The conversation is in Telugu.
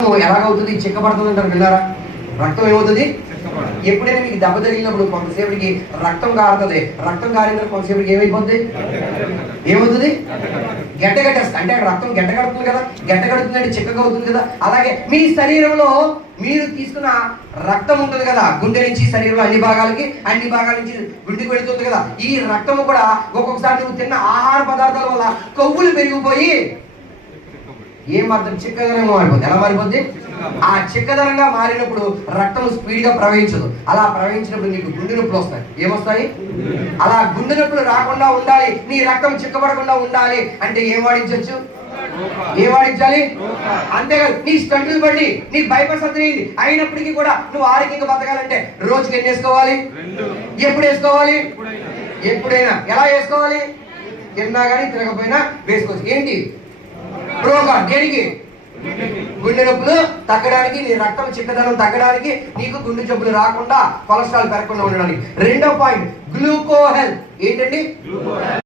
ఎలాగవుతుంది? చిక్కబడుతుంది అంటారు, విన్నారా? రక్తం ఏమవుతుంది? ఎప్పుడైనా మీకు దెబ్బ తగిలినప్పుడు కొంతసేపటికి రక్తం కారుతుంది. రక్తం కారిన కొంతసేపటికి ఏమైపోద్ది? ఏమవుతుంది? గడ్డగట్టేస్తుంది. అంటే అక్కడ రక్తం గడ్డగడుతుంది కదా, గడ్డగడుతుంది అంటే చిక్కగా అవుతుంది కదా. అలాగే మీ శరీరంలో మీరు తీసుకున్న రక్తం ఉంటుంది కదా, గుండె నుంచి శరీరంలో అన్ని భాగాల నుంచి గుండెకి వెళుతుంది కదా. ఈ రక్తము కూడా ఒక్కొక్కసారి నువ్వు తిన్న ఆహార పదార్థాల వల్ల కొవ్వులు పెరిగిపోయి ఏమాత్రం చిక్కదనంగా మారిపోద్ది. ఎలా మారిపోద్ది? ఆ చిక్కదనంగా మారినప్పుడు రక్తం స్పీడ్ గా ప్రవహించదు. అలా ప్రవహించినప్పుడు నీకు గుండె నొప్పులు వస్తాయి. ఏమొస్తాయి? అలా గుండె నొప్పులు రాకుండా ఉండాలి, నీ రక్తం చిక్కబడకుండా ఉండాలి అంటే ఏం వాడించవచ్చు? ఏం వాడించాలి? అంతేకాదు, నీ స్టంటులు పడి నీకు బైపాస్ సర్జరీ అయినప్పటికీ కూడా నువ్వు ఆరోగ్యంగా బతకాలంటే రోజుకి ఎన్ని వేసుకోవాలి? ఎప్పుడు వేసుకోవాలి? ఎప్పుడైనా. ఎలా వేసుకోవాలి? తిన్నా కానీ తినకపోయినా వేసుకోవచ్చు. ఏంటి? ప్రోగ్రామ్ దేనికి? గుండె నొప్పులు తగ్గడానికి, నీ రక్తం చిక్కదనం తగ్గడానికి, నీకు గుండె జబ్బులు రాకుండా, కొలెస్ట్రాల్ పెరగకుండా ఉండడానికి. రెండో పాయింట్ గ్లూకోహెల్త్. ఏంటండి?